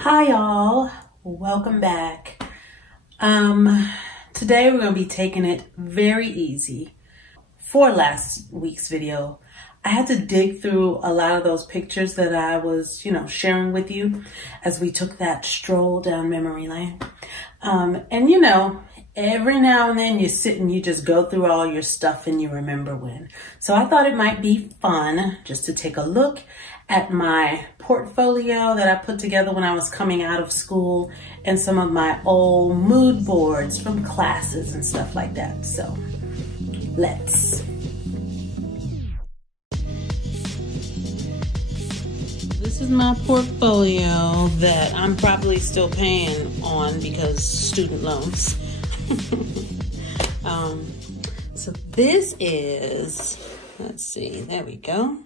Hi y'all, welcome back. Today we're going to be taking it very easy. For last week's video, I had to dig through a lot of those pictures that I was, sharing with you as we took that stroll down memory lane. Every now and then you sit and you just go through all your stuff and you remember when. So I thought it might be fun just to take a look at my portfolio that I put together when I was coming out of school and some of my old mood boards from classes and stuff like that. So let's. This is my portfolio that I'm probably still paying on because student loans. So this is, let's see, there we go.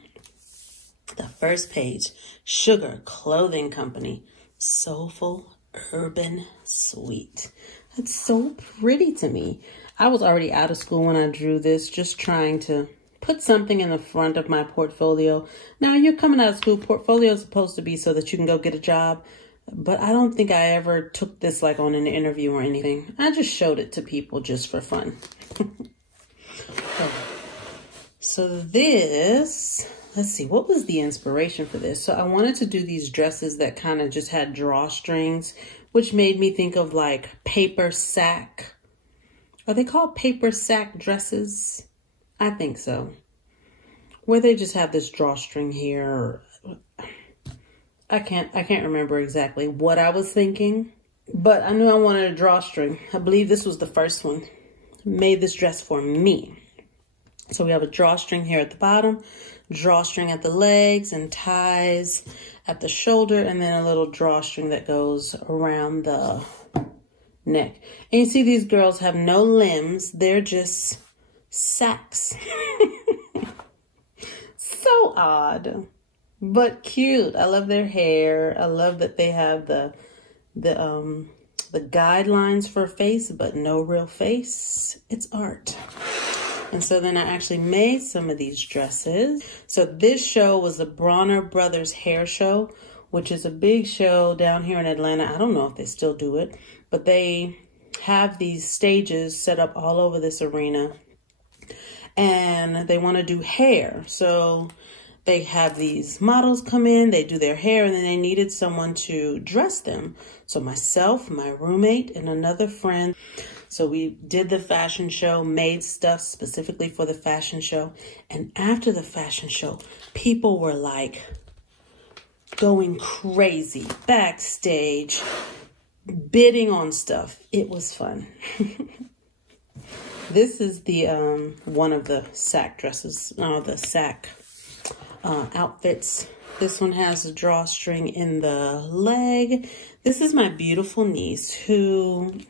The first page, Sugar Clothing Company, Soulful Urban Suite. That's so pretty to me. I was already out of school when I drew this, just trying to put something in the front of my portfolio. Now, you're coming out of school, portfolio is supposed to be so that you can go get a job. But I don't think I ever took this like on an interview or anything. I just showed it to people just for fun. So this, let's see, what was the inspiration for this? So I wanted to do these dresses that kind of just had drawstrings, which made me think of like paper sack. Are they called paper sack dresses? I think so. Where they just have this drawstring here. I can't remember exactly what I was thinking, but I knew I wanted a drawstring. I believe this was the first one. Made this dress for me. So we have a drawstring here at the bottom, drawstring at the legs and ties at the shoulder, and then a little drawstring that goes around the neck. And you see these girls have no limbs. They're just sacks. So odd. But cute. I love their hair. I love that they have the guidelines for face, but no real face. It's art. And so then I actually made some of these dresses. So this show was the Bronner Brothers Hair Show, which is a big show down here in Atlanta. I don't know if they still do it, but they have these stages set up all over this arena. And they want to do hair. So they have these models come in, they do their hair, and then they needed someone to dress them. So myself, my roommate, and another friend. So we did the fashion show, made stuff specifically for the fashion show. And after the fashion show, people were like going crazy backstage, bidding on stuff. It was fun. This is the one of the sack dresses, the sack outfits. This one has a drawstring in the leg. This is my beautiful niece,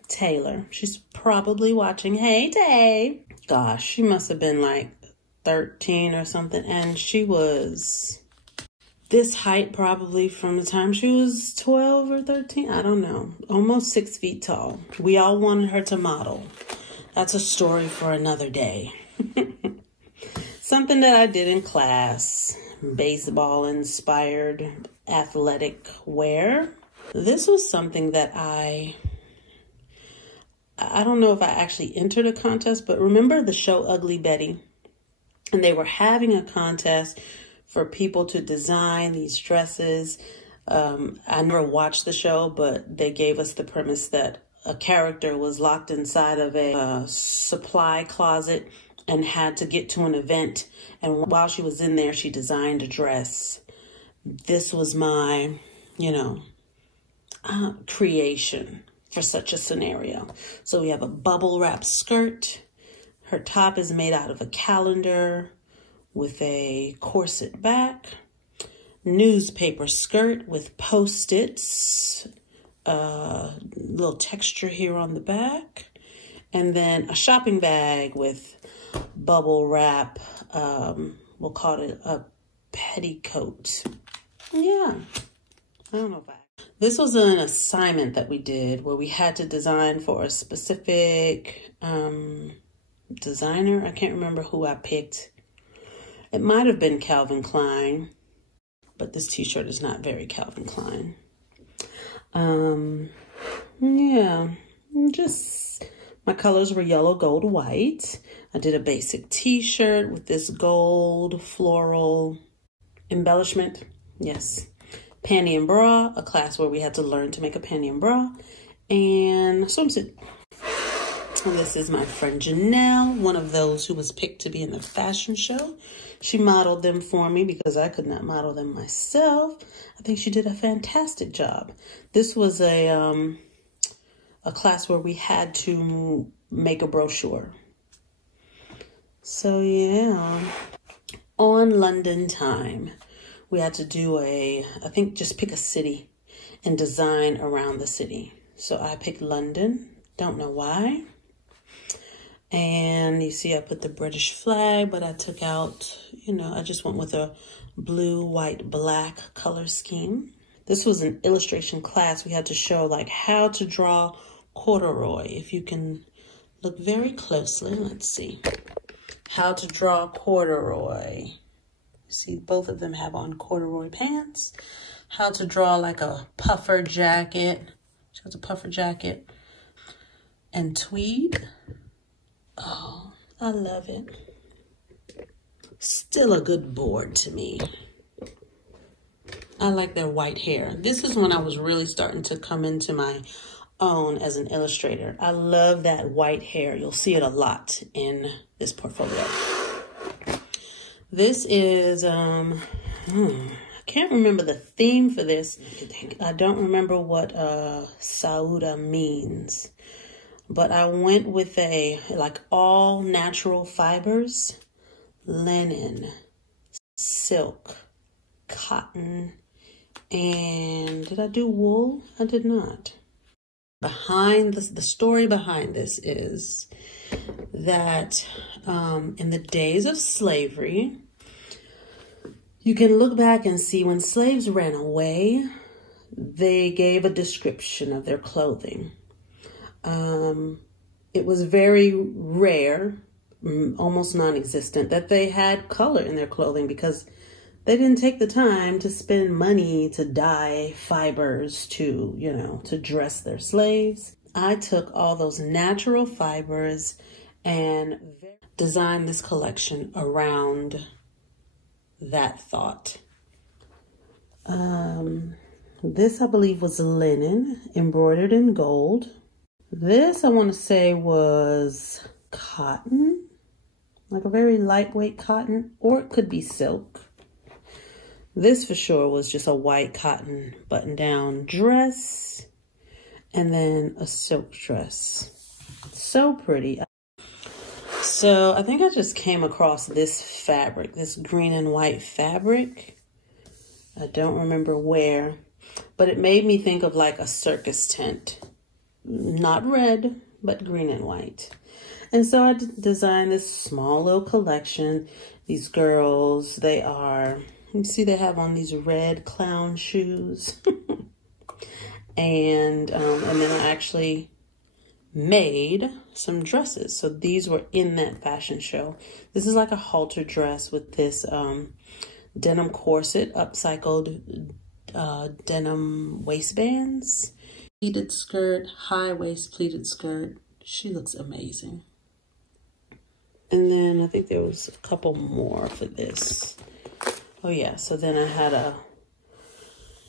Taylor. She's probably watching. Hey, Tay. Gosh, she must have been like 13 or something. And she was this height probably from the time she was 12 or 13. I don't know. Almost 6 feet tall. We all wanted her to model. That's a story for another day. Something that I did in class. Baseball inspired athletic wear. This was something that I don't know if I actually entered a contest, but remember the show Ugly Betty? And they were having a contest for people to design these dresses. I never watched the show, but they gave us the premise that a character was locked inside of a supply closet and had to get to an event. And while she was in there, she designed a dress. This was my, creation for such a scenario. So we have a bubble wrap skirt. Her top is made out of a calendar with a corset back. Newspaper skirt with Post-its. Little texture here on the back. And then a shopping bag with bubble wrap. We'll call it a petticoat. Yeah. I don't know if this was an assignment that we did where we had to design for a specific designer. I can't remember who I picked. It might have been Calvin Klein, but this t-shirt is not very Calvin Klein. Yeah, just my colors were yellow, gold, white. I did a basic t-shirt with this gold floral embellishment. Yes. Panty and bra, a class where we had to learn to make a panty and bra, and swimsuit. And this is my friend Janelle, one of those who was picked to be in the fashion show. She modeled them for me because I could not model them myself. I think she did a fantastic job. This was a class where we had to make a brochure. So yeah, on London time, we had to do I think just pick a city and design around the city. So I picked London, don't know why. And you see I put the British flag, but I took out, I just went with a blue, white, black color scheme. This was an illustration class. We had to show like how to draw corduroy. If you can look very closely, let's see. How to draw corduroy. See, both of them have on corduroy pants. How to draw like a puffer jacket. She has a puffer jacket. And tweed. Oh, I love it. Still a good board to me. I like their white hair. This is when I was really starting to come into my own as an illustrator. I love that white hair. You'll see it a lot in this portfolio. This is, I can't remember the theme for this. I don't remember what Sauda means. But I went with like all natural fibers, linen, silk, cotton, and did I do wool? I did not. Behind this, the story behind this is that in the days of slavery, you can look back and see when slaves ran away, they gave a description of their clothing. It was very rare, almost non-existent, that they had color in their clothing because they didn't take the time to spend money to dye fibers to dress their slaves. I took all those natural fibers and designed this collection around that thought. This, I believe, was linen embroidered in gold. This, I want to say, was cotton, like a very lightweight cotton, or it could be silk. This for sure was just a white cotton button-down dress, and then a silk dress. So pretty. So I think I just came across this fabric, this green and white fabric. I don't remember where, but it made me think of like a circus tent. Not red, but green and white. And so I designed this small little collection. These girls, they are, you see they have on these red clown shoes. and then I actually made some dresses. So these were in that fashion show. This is like a halter dress with this denim corset, upcycled denim waistbands. Pleated skirt, high waist pleated skirt. She looks amazing. And then I think there was a couple more for this. Oh yeah, so then I had a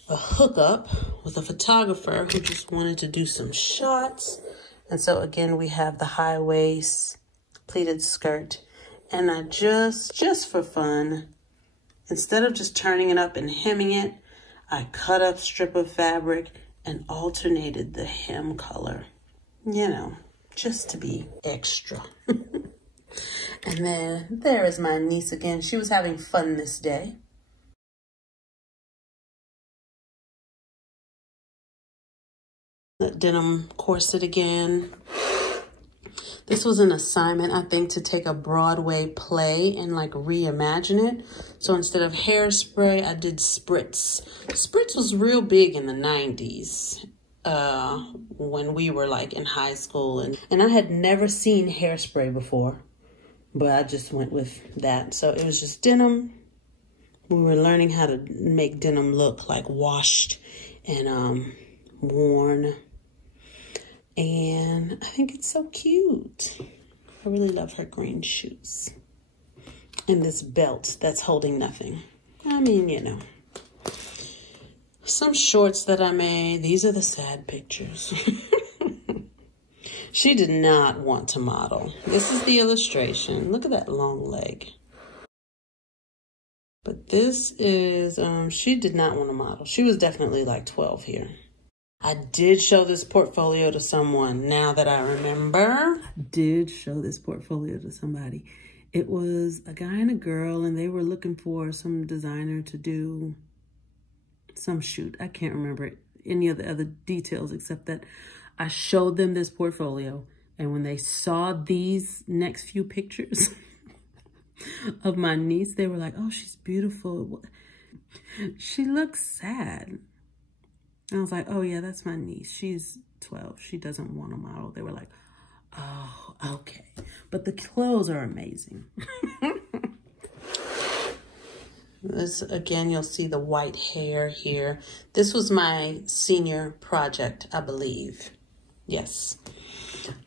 hookup with a photographer who just wanted to do some shots. And so again, we have the high waist pleated skirt. And I just for fun, instead of just turning it up and hemming it, I cut up strip of fabric and alternated the hem color, just to be extra. And then there is my niece again. She was having fun this day. The denim corset again. This was an assignment, I think, to take a Broadway play and like reimagine it. So instead of hairspray, I did spritz. Spritz was real big in the 90s when we were like in high school. And I had never seen hairspray before, but I just went with that. So it was just denim. We were learning how to make denim look like washed and worn. And I think it's so cute. I really love her green shoes. And this belt that's holding nothing. I mean, you know. Some shorts that I made. These are the sad pictures. She did not want to model. This is the illustration. Look at that long leg. But this is, she did not want to model. She was definitely like 12 here. I did show this portfolio to someone, now that I remember. Did show this portfolio to somebody. It was a guy and a girl, and they were looking for some designer to do some shoot. I can't remember any of the other details except that I showed them this portfolio, and when they saw these next few pictures of my niece, they were like, oh, she's beautiful. She looks sad. I was like, oh yeah, that's my niece. She's 12. She doesn't want to model. They were like, oh, okay. But the clothes are amazing. This, again, you'll see the white hair here. This was my senior project, I believe. Yes.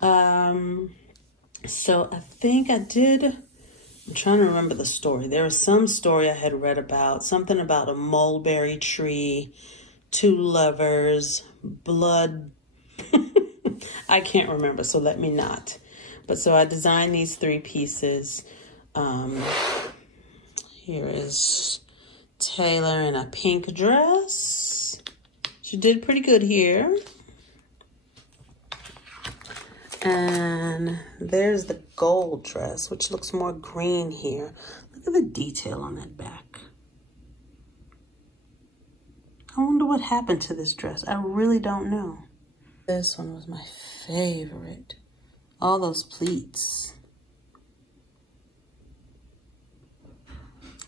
So I think I did, I'm trying to remember the story. There was some story I had read about, something about a mulberry tree, two lovers, blood. I can't remember, so let me not. But so I designed these 3 pieces. Here is Taylor in a pink dress. She did pretty good here. And there's the gold dress, which looks more green here. Look at the detail on that back. I wonder what happened to this dress. I really don't know. This one was my favorite. All those pleats.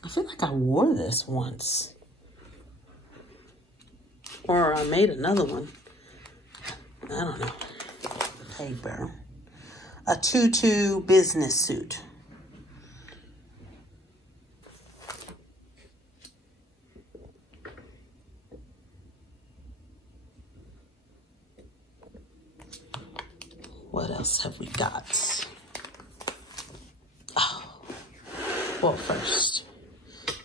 I feel like I wore this once. Or I made another one. I don't know. Paper. A tutu business suit. What else have we got? Oh, well, first,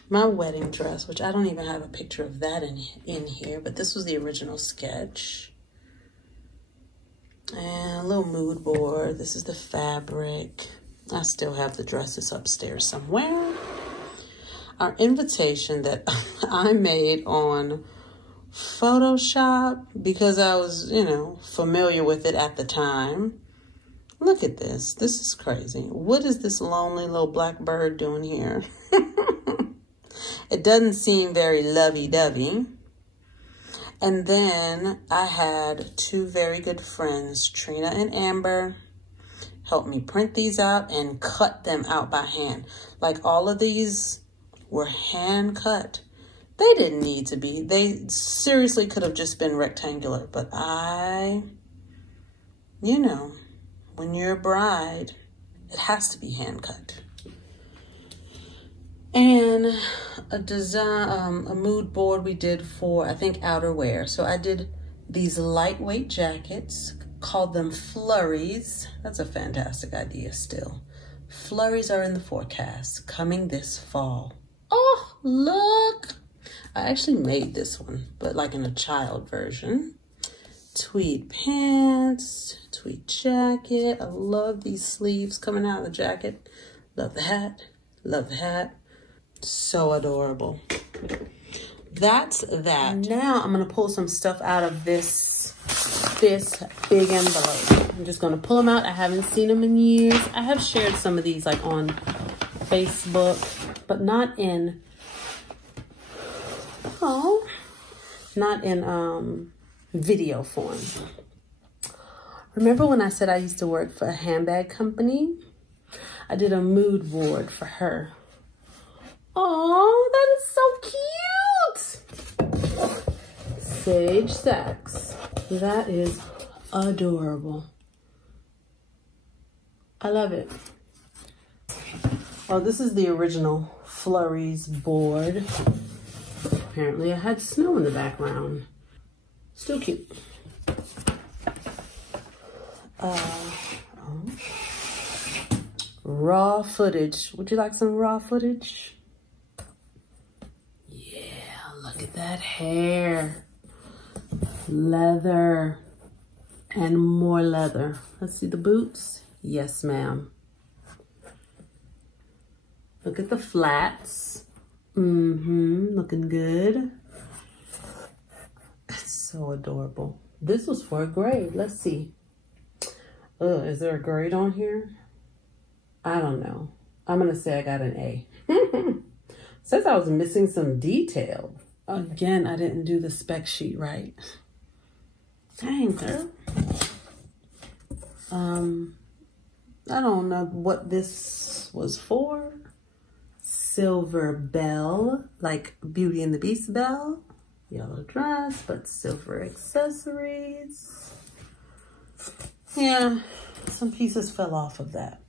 my wedding dress, which I don't even have a picture of that in here, but this was the original sketch. And a little mood board. This is the fabric. I still have the dresses upstairs somewhere. Our invitation that I made on Photoshop because I was, you know, familiar with it at the time. Look at this. This is crazy. What is this lonely little black bird doing here? It doesn't seem very lovey-dovey. And then I had 2 very good friends, Trina and Amber, help me print these out and cut them out by hand. Like all of these were hand cut. They didn't need to be. They seriously could have just been rectangular. But you know, when you're a bride, it has to be hand cut. And a design, a mood board we did for, I think, outerwear. So I did these lightweight jackets, called them flurries. That's a fantastic idea still. Flurries are in the forecast, coming this fall. Oh, look. I actually made this one, but like in a child version. Tweed pants, tweed jacket. I love these sleeves coming out of the jacket. Love the hat, love the hat. So adorable. That's that. Now I'm gonna pull some stuff out of this big envelope. I'm just gonna pull them out. I haven't seen them in years. I have shared some of these like on Facebook, but not in video form. Remember when I said I used to work for a handbag company? I did a mood board for her. Oh, that is so cute. Sage Sacks. That is adorable. I love it. Oh, this is the original Flurries board. Apparently I had snow in the background. Still cute. Raw footage. Would you like some raw footage? Yeah, look at that hair. Leather and more leather. Let's see the boots. Yes, ma'am. Look at the flats. Looking good. It's so adorable. This was for a grade. Let's see. Is there a grade on here? I don't know. I'm gonna say I got an A. Says I was missing some detail. Again, I didn't do the spec sheet right. Dang, girl. I don't know what this was for. Silver bell, like Beauty and the Beast bell. Yellow dress, but silver accessories. Yeah, some pieces fell off of that.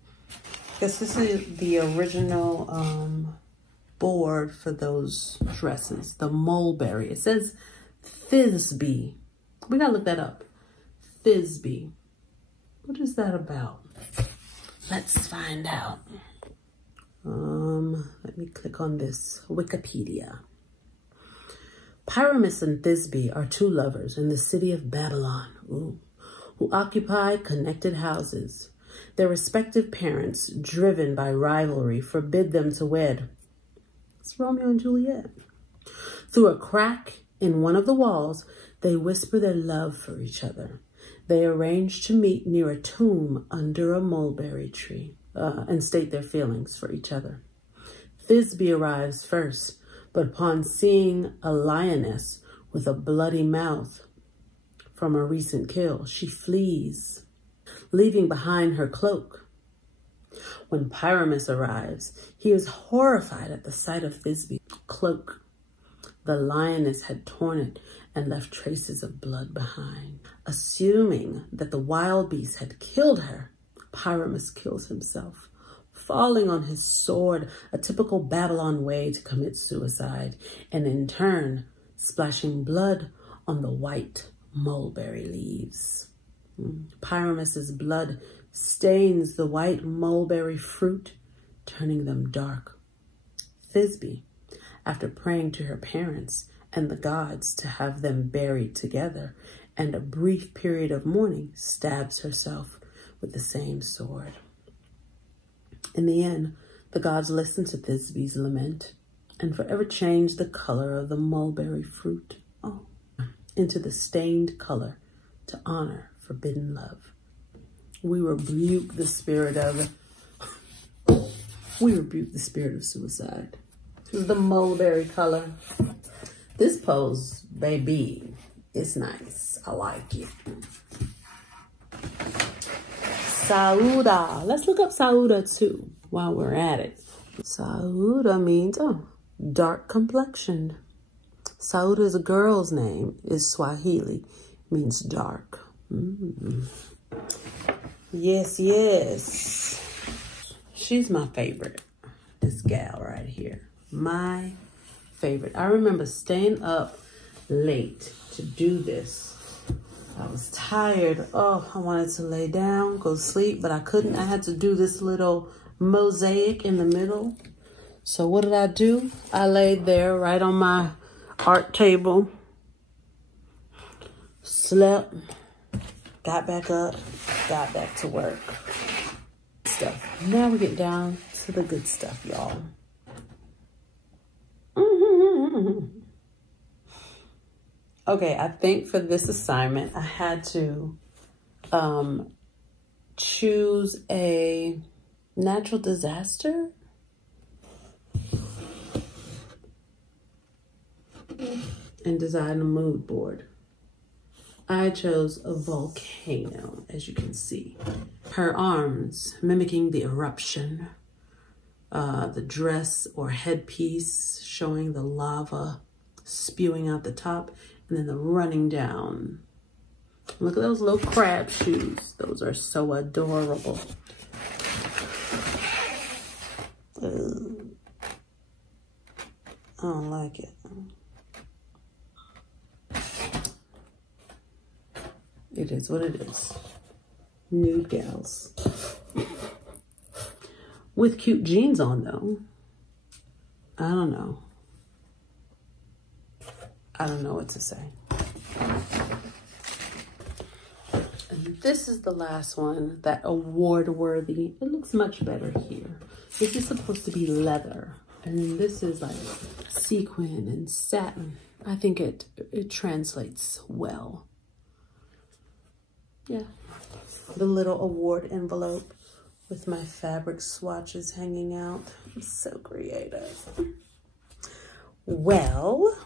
Guess this is the original board for those dresses, the mulberry. It says Thisbe. We gotta look that up. Thisbe. What is that about? Let's find out. Let me click on this. Wikipedia. Pyramus and Thisbe are two lovers in the city of Babylon, who occupy connected houses. Their respective parents, driven by rivalry, forbid them to wed. It's Romeo and Juliet. Through a crack in one of the walls, they whisper their love for each other. They arrange to meet near a tomb under a mulberry tree and state their feelings for each other. Thisbe arrives first, but upon seeing a lioness with a bloody mouth from a recent kill, she flees, leaving behind her cloak. When Pyramus arrives, he is horrified at the sight of Thisbe's cloak. The lioness had torn it and left traces of blood behind. Assuming that the wild beast had killed her, Pyramus kills himself, falling on his sword, a typical Babylon way to commit suicide, and in turn, splashing blood on the white mulberry leaves. Pyramus's blood stains the white mulberry fruit, turning them dark. Thisbe, after praying to her parents and the gods to have them buried together, and a brief period of mourning, stabs herself with the same sword. In the end, the gods listen to Thisbe's lament and forever change the color of the mulberry fruit into the stained color to honor forbidden love. We rebuke the spirit of suicide. This is the mulberry color. This pose, baby, it's nice. I like it. Sauda. Let's look up Sauda too while we're at it. Sauda means, dark complexioned. Sauda is a girl's name. It's Swahili. Means dark. Yes, yes. She's my favorite. This gal right here. My favorite. I remember staying up late to do this. I was tired. Oh, I wanted to lay down, go sleep, but I couldn't. I had to do this little mosaic in the middle. So what did I do? I laid there right on my art table, slept, got back up, got back to work. Stuff. Now we get down to the good stuff, y'all. Okay, I think for this assignment, I had to choose a natural disaster and design a mood board. I chose a volcano, as you can see. Her arms mimicking the eruption, the dress or headpiece showing the lava spewing out the top, and then the running down. Look at those little crab shoes. Those are so adorable. I don't like it. It is what it is. nude gals. With cute jeans on though. I don't know. I don't know what to say. And this is the last one, that award-worthy. It looks much better here. This is supposed to be leather. And then this is like sequin and satin. I think it translates well. Yeah. The little award envelope with my fabric swatches hanging out. I'm so creative. Well,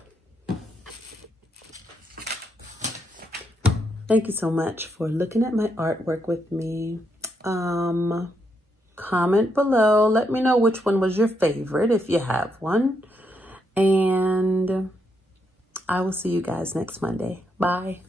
thank you so much for looking at my artwork with me. Comment below. Let me know which one was your favorite if you have one. And I will see you guys next Monday. Bye.